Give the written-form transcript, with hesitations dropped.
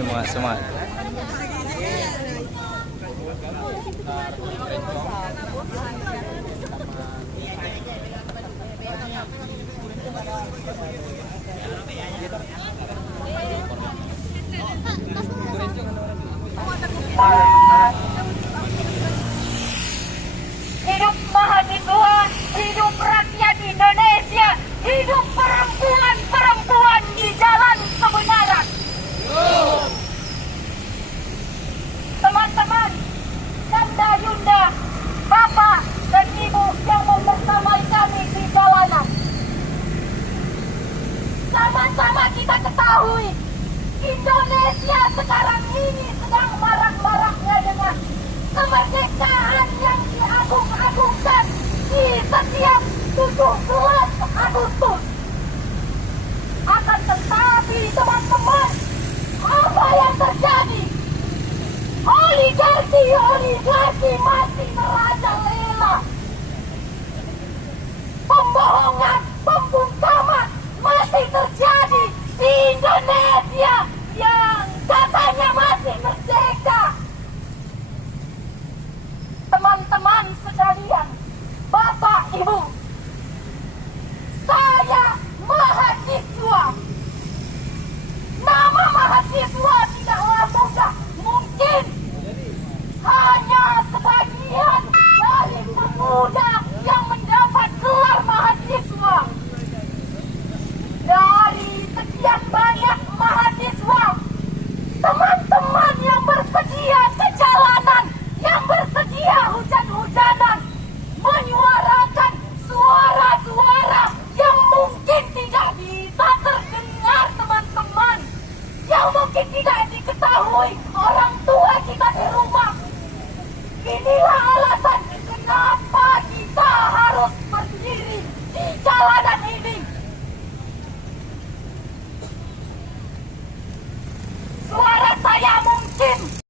semua. Hidup mahasiswa, hidup rakyat Indonesia, hidup perempuan-perempuan di jalan kebenaran. Teman-teman, Nanda Yunda, Bapak dan Ibu yang membersamai kami di jalanan. Sama-sama kita ketahui, Indonesia sekarang ini sedang marak-maraknya dengan kemerdekaan yang diagung-agungkan di setiap 17 Agustus. Akan tetapi teman-teman, apa yang terjadi? Oligarki masih merajalela. Pembohongan, pembungkaman masih terjadi di Indonesia yang katanya masih merdeka. Teman-teman sekalian, Bapak Ibu, saya mahasiswa. Nama mahasiswa tidaklah mudah. Mungkin hanya sebagian dari pemuda yang mendapat gelar mahasiswa. Dari sekian banyak mahasiswa, teman-teman yang bersedia ke jalanan, yang bersedia hujan-hujanan, menyuarakan suara-suara yang mungkin tidak bisa terdengar teman-teman, yang mungkin tidak diketahui orang tua kita di rumah. Inilah alasan kenapa kita harus berdiri di jalanan ini. Suara saya mungkin